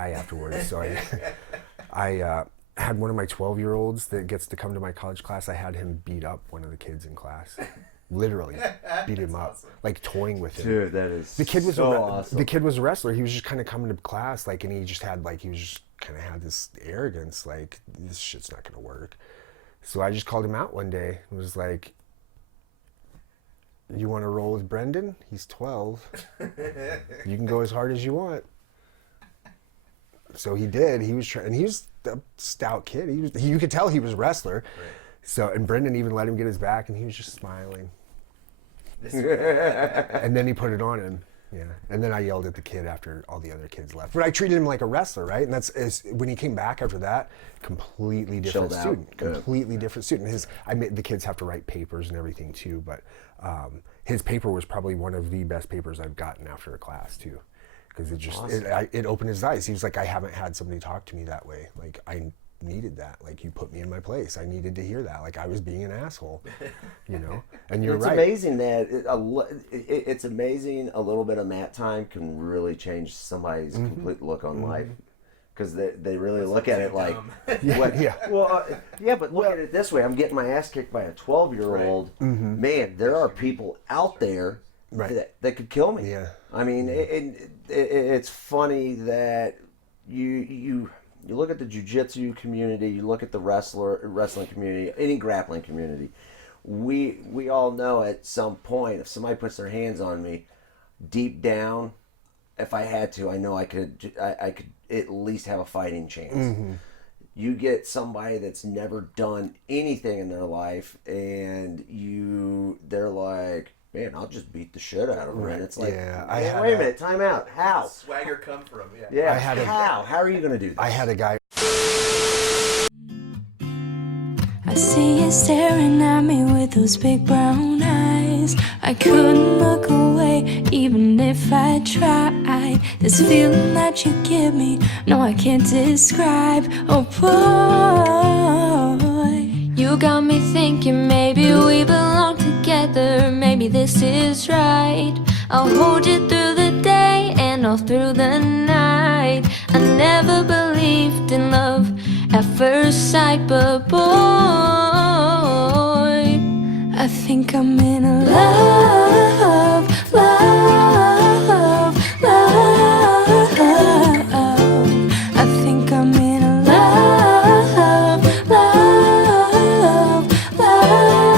cry afterwards. So I had one of my 12-year-olds that gets to come to my college class. I had him beat up one of the kids in class. Literally beat him up, awesome. like toying with him. Dude, that is the kid was so awesome. The kid was a wrestler. He was just kind of coming to class, like, and he just had like, he was just kind of had this arrogance, like, this shit's not gonna work. So I just called him out one day and was like, you want to roll with Brendan? He's 12. You can go as hard as you want. So he did. He was and he was a stout kid. You could tell he was a wrestler. Right. So, and Brendan even let him get his back, and he was just smiling. And then he put it on him. Yeah. And then I yelled at the kid after all the other kids left. But I treated him like a wrestler, right? And that's when he came back after that, completely different Chilled out. student. Completely different student. I made the kids have to write papers and everything too, but his paper was probably one of the best papers I've gotten after a class too. Because it just Awesome. it opened his eyes. He was like, I haven't had somebody talk to me that way. Like, I needed that. Like, you put me in my place. I needed to hear that. Like, I was being an asshole, you know. And you're It's right. amazing that it's amazing a little bit of mat time can really change somebody's complete look on life, because they really look at it like, what, Yeah. well, yeah, but look at it this way: I'm getting my ass kicked by a 12-year-old. Man, there are people out there that could kill me. Yeah. I mean, it's funny that you look at the jiu-jitsu community, you look at the wrestling community, any grappling community. We all know at some point, if somebody puts their hands on me, deep down, if I had to, I know I could at least have a fighting chance. You get somebody that's never done anything in their life, and they're like, man, I'll just beat the shit out of them. And it's like, yeah, wait a minute, time out. How? Swagger come from, yeah. Yeah, I had how are you going to do that? I had a guy. I see you staring at me with those big brown eyes. I couldn't look away even if I tried. This feeling that you give me, no, I can't describe. Oh boy, you got me thinking maybe we belong together. Maybe this is right. I'll hold you through the day and all through the night. I never believed in love at first sight, but boy, I think I'm in a love, love, love. I think I'm in a love, love, love.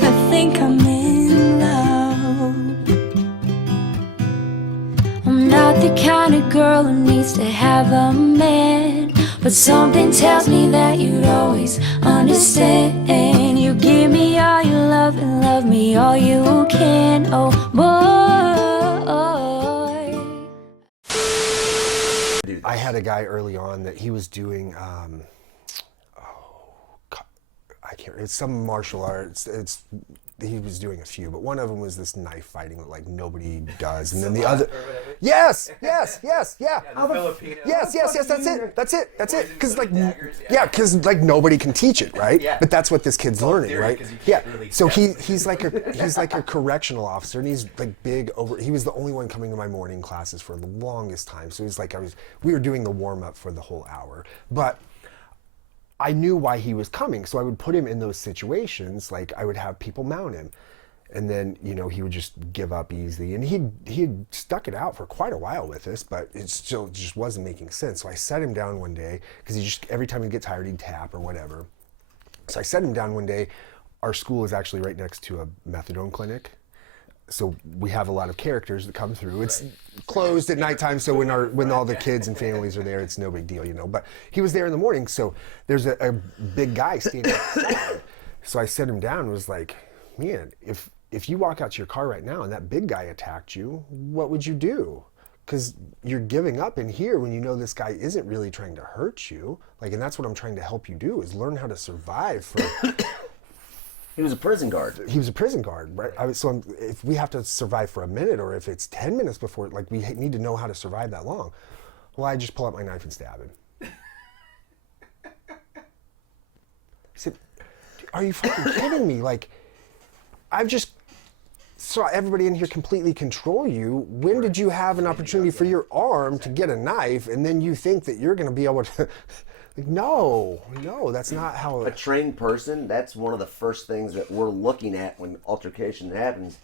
I think I'm in love. I'm not the kind of girl who needs to have a man, but something tells me that you'd always understand. You give me all your love and love me all you can. Oh boy. I had a guy early on that he was doing, it's some martial arts. He was doing a few, but one of them was this knife fighting that like nobody does, and then the other, yes, yeah. The Filipino. Yes, that's it. Because like, daggers, because like nobody can teach it, right? Yeah. But that's what this kid's all learning, theory, right? 'cause you Yeah. can't really So test he's like a correctional officer, and he's like big over. He was the only one coming to my morning classes for the longest time. So he's like, we were doing the warm up for the whole hour, but I knew why he was coming, so I would put him in those situations. Like, I would have people mount him, and then, you know, he would just give up easily. And he'd stuck it out for quite a while with us, but it still just wasn't making sense. So I sat him down one day, because every time he'd get tired, he'd tap or whatever. So I sat him down one day. Our school is actually right next to a methadone clinic. So we have a lot of characters that come through. It's closed at nighttime, so when all the kids and families are there, it's no big deal, you know. But he was there in the morning, so there's a big guy standing outside. So I set him down and was like, man, if you walk out to your car right now and that big guy attacked you, what would you do? Because you're giving up in here when you know this guy isn't really trying to hurt you. Like, and that's what I'm trying to help you do, is learn how to survive for... He was a prison guard. He was a prison guard, right? If we have to survive for a minute, or if it's 10 minutes before, like, we need to know how to survive that long. Well, I just pull out my knife and stab him. I said, are you fucking kidding me? Like, I've just saw everybody in here completely control you. When did you have an opportunity for your arm to get a knife, and then you think that you're going to be able to? Like, no, that's not how. A trained person, that's one of the first things that we're looking at when altercation happens.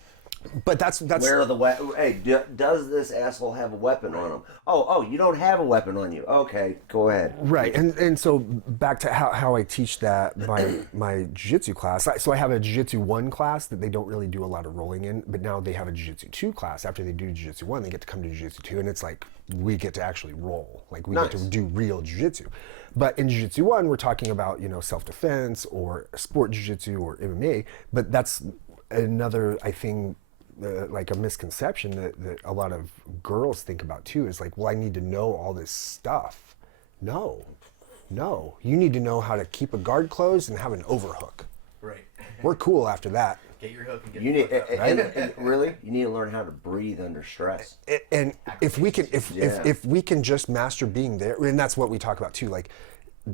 But that's Where are the weapons? Hey, does this asshole have a weapon on him? Oh, you don't have a weapon on you. Okay, go ahead. right. And so back to how I teach that my jiu-jitsu class. So I have a jiu-jitsu 1 class that they don't really do a lot of rolling in, but now they have a jiu-jitsu 2 class. After they do jiu-jitsu 1, they get to come to jiu-jitsu 2, and it's like we get to actually roll. Like we get to do real jiu-jitsu. But in jiu-jitsu 1, we're talking about, self-defense or sport jiu-jitsu or MMA, but that's another, I think, like a misconception that a lot of girls think about too, is like, well, I need to know all this stuff. No, you need to know how to keep a guard closed and have an overhook. Right. We're cool after that. Get your hook and get You the need, hook up. and really, you need to learn how to breathe under stress. And if we can, if we can just master being there, and that's what we talk about too, like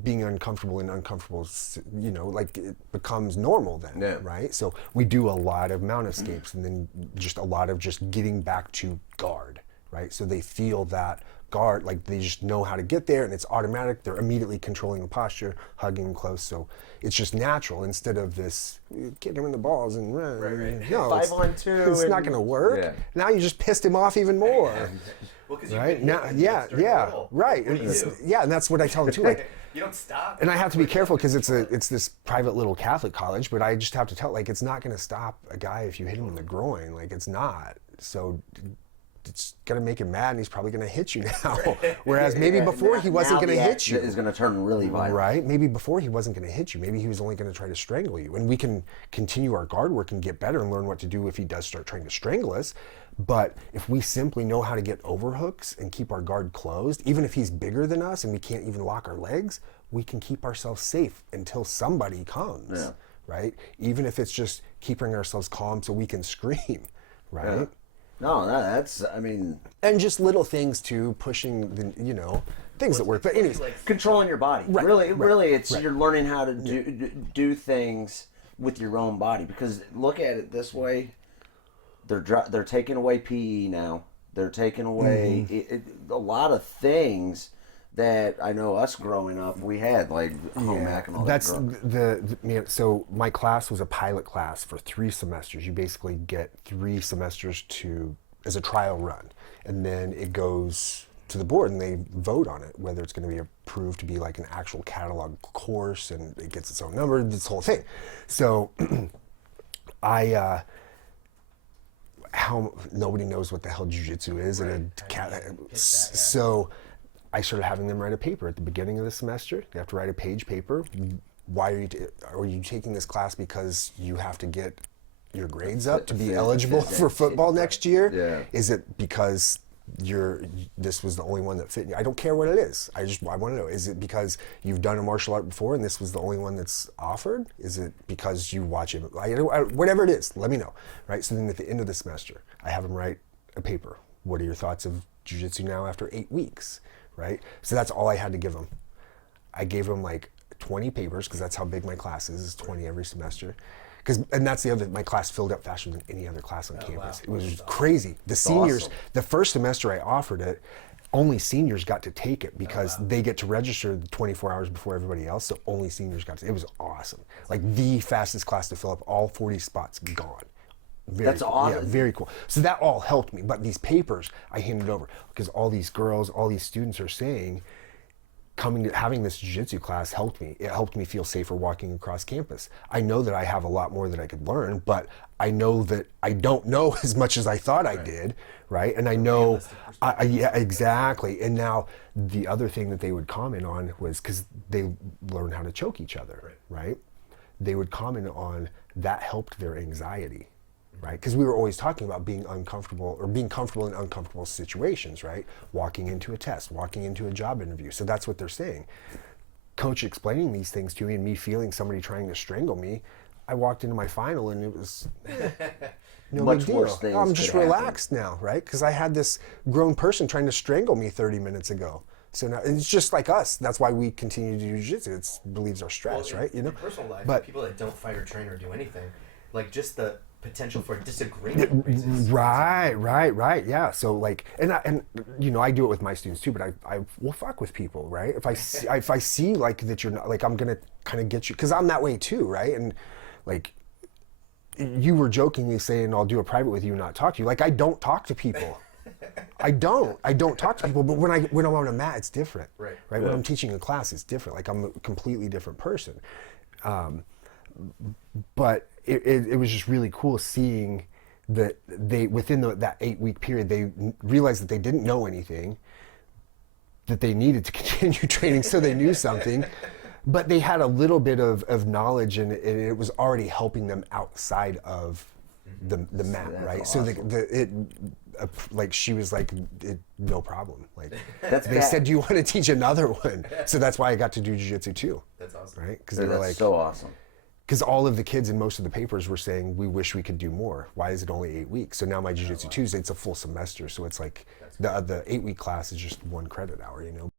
being uncomfortable and uncomfortable, like it becomes normal then, right? So we do a lot of mount escapes, and then just a lot of just getting back to guard, right? So they feel that guard, like they just know how to get there, and it's automatic. They're immediately controlling the posture, hugging them close. So it's just natural instead of this kick him in the balls and Right. no, 5-on-2. it's not going to work. Yeah. Now you just pissed him off even more. Well, 'cause Right you now, can yeah, right, What do you do? yeah, and that's what I tell them too. Like, You don't stop. and I have to be careful because it's this private little Catholic college, but I just have to tell, like, it's not going to stop a guy if you hit him in the groin. Like, it's not. So it's going to make him mad, and he's probably going to hit you now. Whereas maybe before he wasn't going to hit you. Is going to turn really violent. Right? Maybe before he wasn't going to hit you. Maybe he was only going to try to strangle you. And we can continue our guard work and get better and learn what to do if he does start trying to strangle us. But if we simply know how to get overhooks and keep our guard closed, even if he's bigger than us and we can't even lock our legs, we can keep ourselves safe until somebody comes, right? Even if it's just keeping ourselves calm so we can scream, right? Yeah. No, that's, I mean... And just little things too, pushing the, things that work. But anyways, controlling your body. Right, Really, it's right. you're learning how to do things with your own body. Because look at it this way, they're taking away PE now. They're taking away a lot of things that I know us growing up we had, like home ec and all that's that. so my class was a pilot class for 3 semesters. You basically get 3 semesters as a trial run, and then it goes to the board and they vote on it, whether it's going to be approved to be like an actual catalog course, and it gets its own number, this whole thing. So how nobody knows what the hell jiu-jitsu is, so I started having them write a paper at the beginning of the semester. They have to write a page paper. Why are you taking this class because you have to get your grades up to be eligible for football next year? Yeah. Is it because this was the only one that fit you? I don't care what it is. I want to know, is it because you've done a martial art before and this was the only one that's offered? Is it because you watch it? Whatever it is, let me know, right? So then at the end of the semester, I have them write a paper. What are your thoughts of jiu-jitsu now after 8 weeks? Right? So that's all I had to give them. I gave them like 20 papers, because that's how big my class is 20 every semester. And that's my class filled up faster than any other class on campus. Wow. It was crazy. The seniors, the first semester I offered it, only seniors got to take it because they get to register 24 hours before everybody else. So only seniors got to. It was awesome. Like the fastest class to fill up, all 40 spots gone. That's awesome. Yeah, very cool. So that all helped me. But these papers I handed over because all these girls, all these students are saying, having this jiu-jitsu class helped me. It helped me feel safer walking across campus. I know that I have a lot more that I could learn, but I know that I don't know as much as I thought I did, right? And I know, yeah, exactly. And now the other thing that they would comment on was, because they learn how to choke each other, right? They would comment on that helped their anxiety. Right? Because we were always talking about being uncomfortable or being comfortable in uncomfortable situations, right? Walking into a test, walking into a job interview. So that's what they're saying. Coach explaining these things to me and me feeling somebody trying to strangle me, I walked into my final and it was no Much big deal. worse things I'm just could happen. relaxed now, right? Because I had this grown person trying to strangle me 30 minutes ago. So now it's just like us. That's why we continue to do jiu-jitsu. It relieves our stress, right? In personal life, but people that don't fight or train or do anything, like just the potential for disagreement raises. Right. Yeah. So like, and you know, I do it with my students too. But I will fuck with people, right? If I see like that you're not, like, I'm gonna kind of get you, because I'm that way too, right? And like, you were jokingly saying I'll do a private with you and not talk to you. Like, I don't talk to people. I don't talk to people. But when I'm on a mat, it's different. Right. When I'm teaching a class, it's different. Like, I'm a completely different person. But it was just really cool seeing that they, within that 8-week period, they realized that they didn't know anything, that they needed to continue training so they knew something, but they had a little bit of knowledge, and it was already helping them outside of the mat, That's right? awesome. So like, she was like, no problem. Like, That's they said, do you want to teach another one? So that's why I got to do jiu-jitsu too. That's awesome. Right? Because they were like, so awesome. because all of the kids in most of the papers were saying, we wish we could do more. Why is it only 8 weeks? So now my Jiu-Jitsu Tuesday, it's a full semester. So it's like the 8-week class is just 1 credit hour, you know?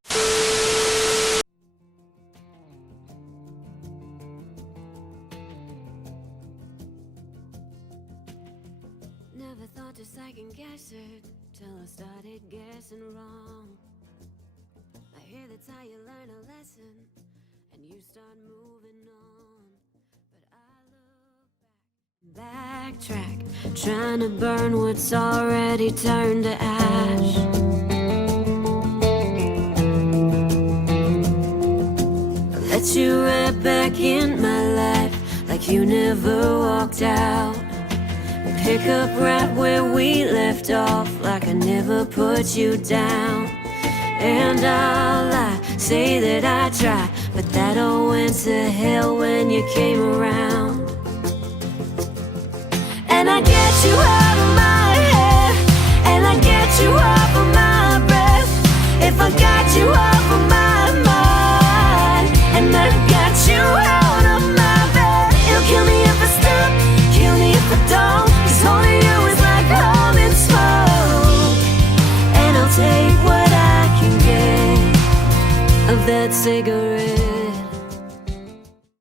Never thought to second guess it till I started guessing wrong. I hear that's how you learn a lesson and you start moving on. But I look back, trying to burn what's already turned to ash. I let you right back in my life like you never walked out. Pick up right where we left off, like I never put you down. And I'll lie, say that I tried, but that all went to hell when you came around. And I get you